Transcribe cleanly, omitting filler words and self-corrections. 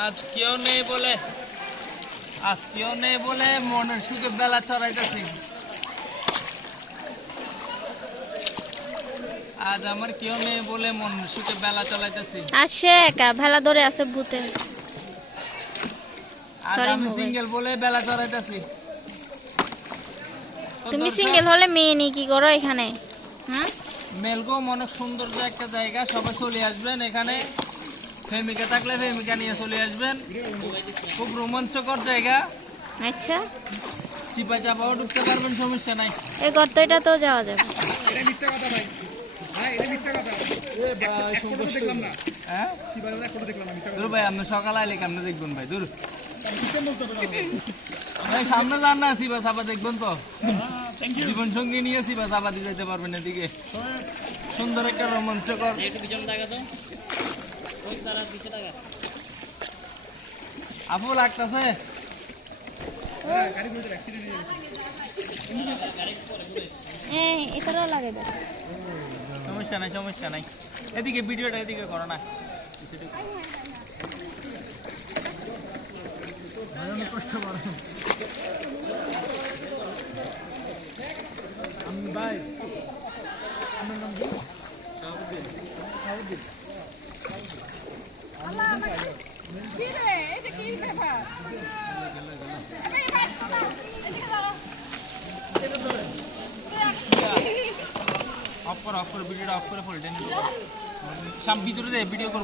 আজকেও নেই বলে মনের সুখে বেলা চড়াইতেছি। আজ আমার কেউ নেই বলে মনের সুখে বেলা চলাইতেছি। আসে একা ভেলা ধরে আছে ভূতে। আজ আমি সিঙ্গেল বলে বেলা চড়াইতেছি। তুমি সিঙ্গেল হলে মেয়ে নিয়ে কি করো এখানে? মেলগোম অনেক সুন্দর একটা জায়গা, সবাই চলে আসবেন এখানে। প্রেমিকা থাকলে প্রেমিকা নিয়ে চলে আসবেন, খুব রোমাঞ্চকর জায়গা। আচ্ছা, চিপা চাপাও ঢুকতে পারবেন, সমস্যা নাই। এই গর্তটা তো যাওয়া যাবে। ভাই আপনি সকালে আইলে কেমন দেখবেন ভাই? দূর ভাই সামনে যান না, শিবা চাপা দেখবেন তো। জীবন সঙ্গী নিয়ে শিবা চাপা দিয়ে যেতে পারবেন এদিকে। সুন্দর একটা রোমাঞ্চকর। আপু লাগতেছে সমস্যা নাই। এদিকে ভিডিওটা এদিকে করো না। কষ্ট করো আমি ভাই, আমার নাম কি? অফ করো ভিডিওটা অফ করে ফোল্ডে নিয়ে ভিতরে ভিডিও